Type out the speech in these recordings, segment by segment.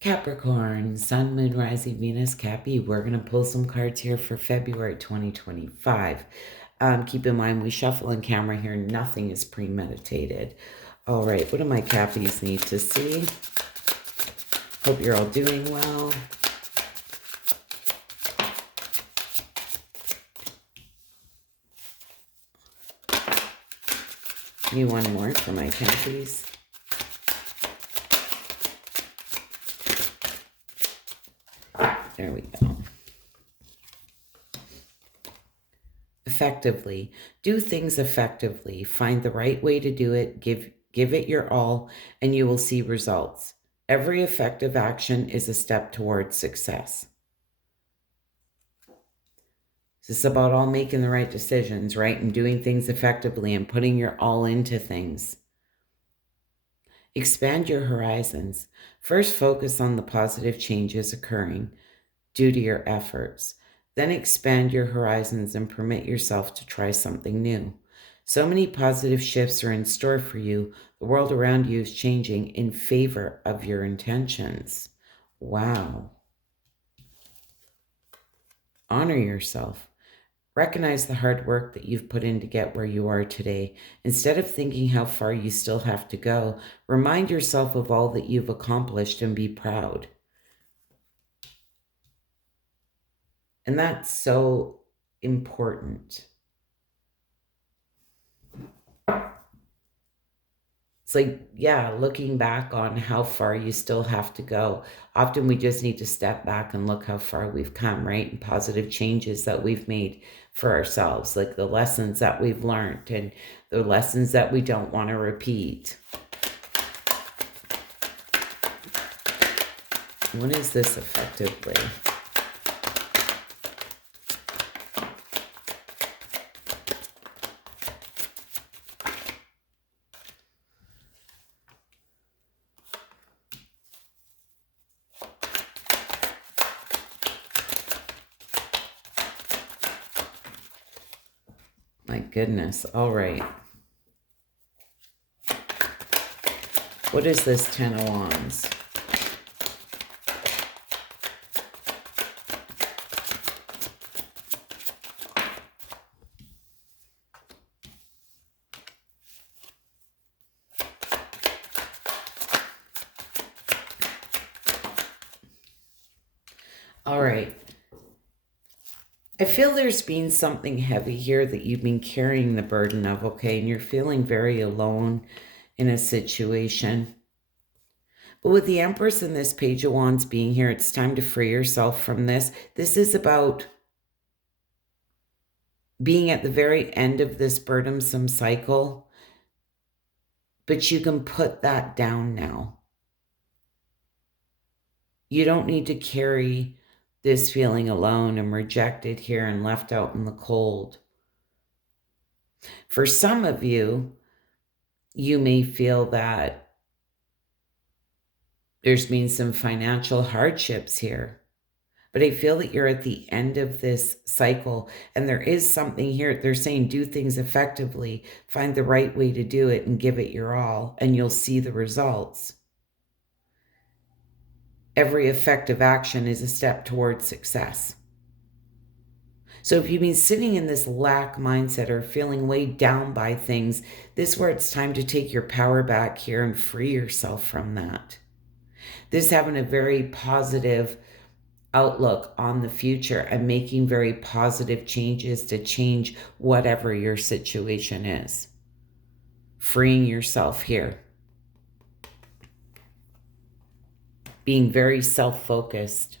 Capricorn, Sun, Moon, Rising, Venus, Cappy. We're going to pull some cards here for February 2025. Keep in mind, we shuffle in camera here. Nothing is premeditated. All right, what do my Cappies need to see? Hope you're all doing well. Need one more for my Cappies. There we go. Effectively. Do things effectively. Find the right way to do it. Give it your all, and you will see results. Every effective action is a step towards success. This is about all making the right decisions, right? And doing things effectively and putting your all into things. Expand your horizons. First, focus on the positive changes occurring due to your efforts. Then expand your horizons and permit yourself to try something new. So many positive shifts are in store for you. The world around you is changing in favor of your intentions. Wow. Honor yourself. Recognize the hard work that you've put in to get where you are today. Instead of thinking how far you still have to go, remind yourself of all that you've accomplished and be proud. And that's so important. It's like, yeah, looking back on how far you still have to go. Often we just need to step back and look how far we've come, right? And positive changes that we've made for ourselves, like the lessons that we've learned and the lessons that we don't want to repeat. What is this effectively? My goodness. All right. What is this 10 of Wands? All right. I feel there's been something heavy here that you've been carrying the burden of, okay? And you're feeling very alone in a situation. But with the Empress and this Page of Wands being here, it's time to free yourself from this. This is about being at the very end of this burdensome cycle. But you can put that down now. You don't need to carry this feeling alone and rejected here and left out in the cold. For some of you, you may feel that there's been some financial hardships here, but I feel that you're at the end of this cycle and there is something here. They're saying do things effectively, find the right way to do it and give it your all, and you'll see the results. Every effective action is a step towards success. So if you've been sitting in this lack mindset or feeling weighed down by things, this is where it's time to take your power back here and free yourself from that. This is having a very positive outlook on the future and making very positive changes to change whatever your situation is. Freeing yourself here. Being very self-focused.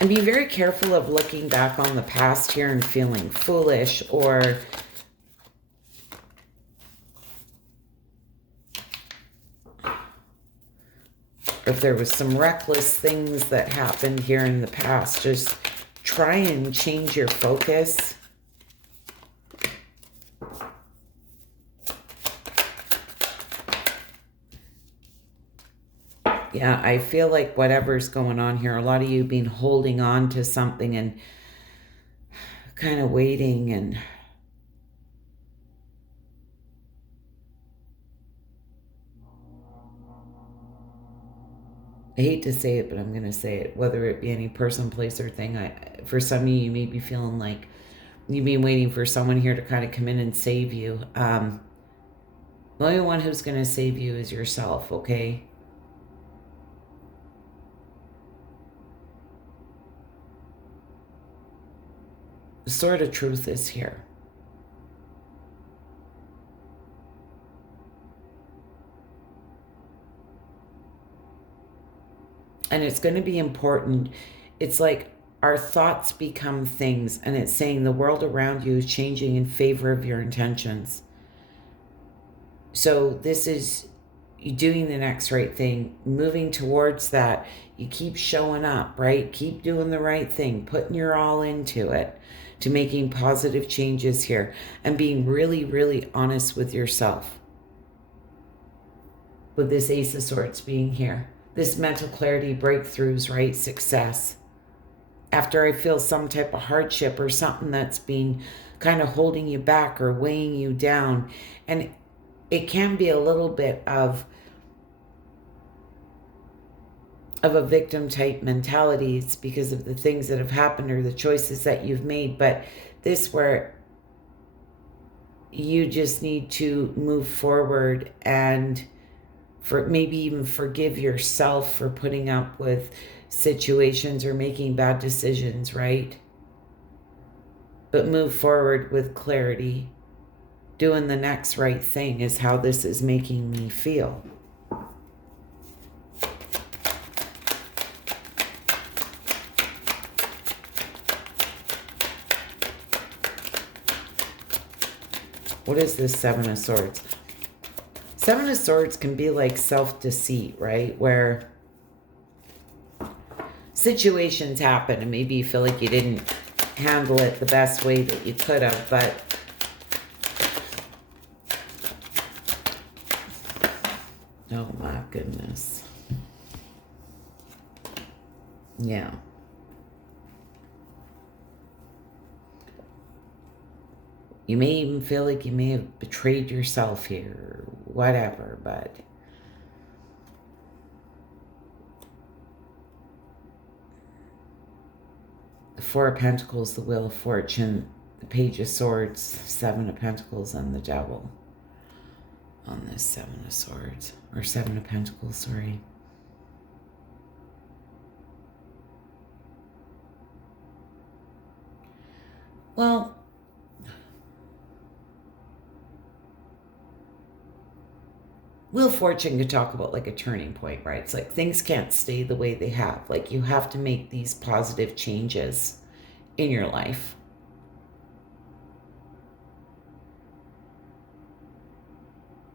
And be very careful of looking back on the past here and feeling foolish or if there was some reckless things that happened here in the past. Just try and change your focus. Yeah, I feel like whatever's going on here, a lot of you have been holding on to something and kind of waiting, and I hate to say it, but I'm going to say it, whether it be any person, place, or thing. For some of you, you may be feeling like you've been waiting for someone here to kind of come in and save you. The only one who's going to save you is yourself, okay? The sword of truth is here. And it's going to be important. It's like our thoughts become things, and it's saying the world around you is changing in favor of your intentions. So this is you doing the next right thing, moving towards that. You keep showing up, right? Keep doing the right thing, putting your all into it, to making positive changes here, and being really, really honest with yourself. With this Ace of Swords being here, this mental clarity, breakthroughs, right? Success. After I feel some type of hardship or something that's been kind of holding you back or weighing you down. And it can be a little bit of a victim type mentality. It's because of the things that have happened or the choices that you've made. But this where you just need to move forward and for maybe even forgive yourself for putting up with situations or making bad decisions, right? But move forward with clarity. Doing the next right thing is how this is making me feel. What is this Seven of Swords? Seven of Swords can be like self-deceit, right? Where situations happen and maybe you feel like you didn't handle it the best way that you could have, but oh my goodness. Yeah. You may even feel like you may have betrayed yourself here, whatever, but the Four of Pentacles, the Wheel of Fortune, the Page of Swords, Seven of Pentacles, and the Devil on this Seven of Swords, or Seven of Pentacles, sorry. Well, Wheel of Fortune could talk about like a turning point, right? It's like things can't stay the way they have. Like you have to make these positive changes in your life.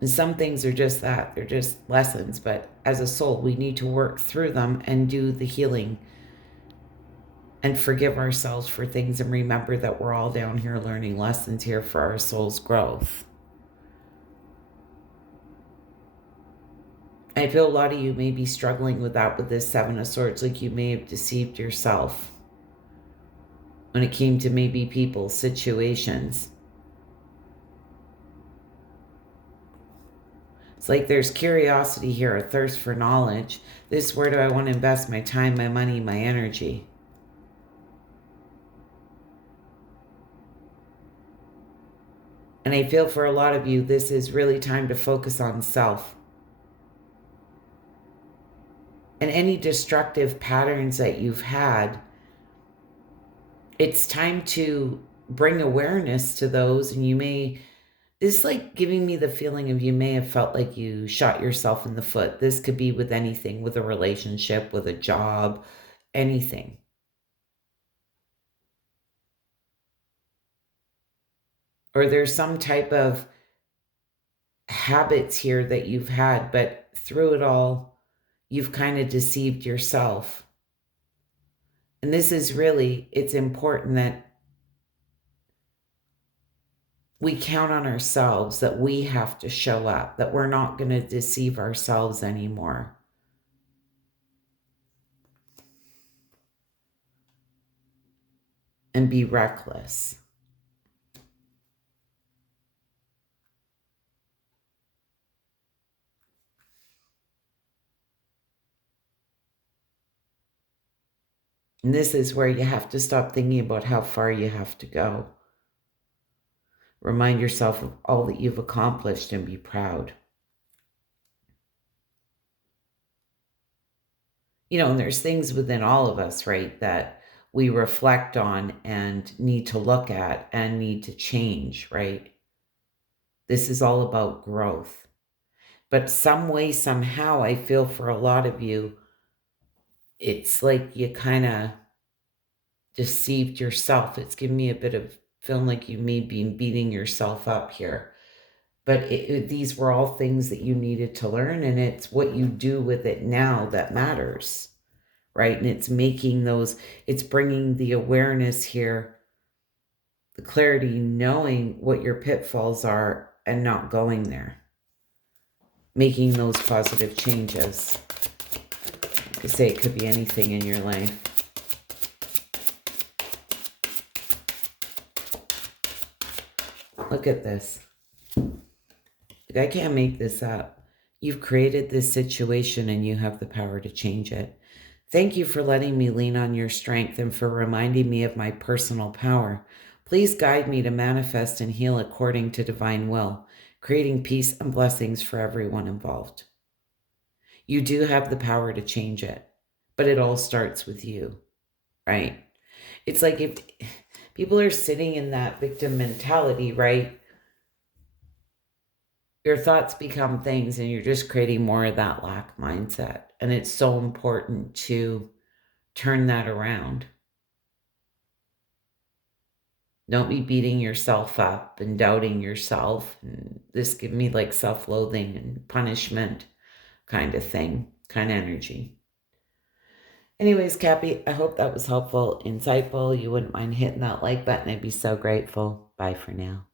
And some things are just that. They're just lessons. But as a soul, we need to work through them and do the healing and forgive ourselves for things and remember that we're all down here learning lessons here for our soul's growth. I feel a lot of you may be struggling with that with this Seven of Swords, like you may have deceived yourself when it came to maybe people, situations. It's like there's curiosity here, a thirst for knowledge. This, where do I want to invest my time, my money, my energy? And I feel for a lot of you, this is really time to focus on self. And any destructive patterns that you've had, it's time to bring awareness to those. And you may, this is like giving me the feeling of you may have felt like you shot yourself in the foot. This could be with anything, with a relationship, with a job, anything. Or there's some type of habits here that you've had, but through it all, you've kind of deceived yourself. And this is really, it's important that we count on ourselves, that we have to show up, that we're not going to deceive ourselves anymore. and be reckless. And this is where you have to stop thinking about how far you have to go. Remind yourself of all that you've accomplished and be proud. And there's things within all of us, right, that we reflect on and need to look at and need to change, right? This is all about growth. But some way, somehow, I feel for a lot of you, it's like you kind of deceived yourself. It's giving me a bit of feeling like you may be beating yourself up here. But these were all things that you needed to learn, and it's what you do with it now that matters, right? And it's bringing the awareness here, the clarity, knowing what your pitfalls are and not going there, making those positive changes. Like I say, it could be anything in your life. Look at this. I can't make this up. You've created this situation and you have the power to change it. Thank you for letting me lean on your strength and for reminding me of my personal power. Please guide me to manifest and heal according to divine will, creating peace and blessings for everyone involved. You do have the power to change it, but it all starts with you, right? It's like if people are sitting in that victim mentality, right? Your thoughts become things and you're just creating more of that lack mindset. And it's so important to turn that around. Don't be beating yourself up and doubting yourself. And this give me like self-loathing and punishment kind of thing, kind of energy. Anyways, Cappy, I hope that was helpful, insightful. You wouldn't mind hitting that like button. I'd be so grateful. Bye for now.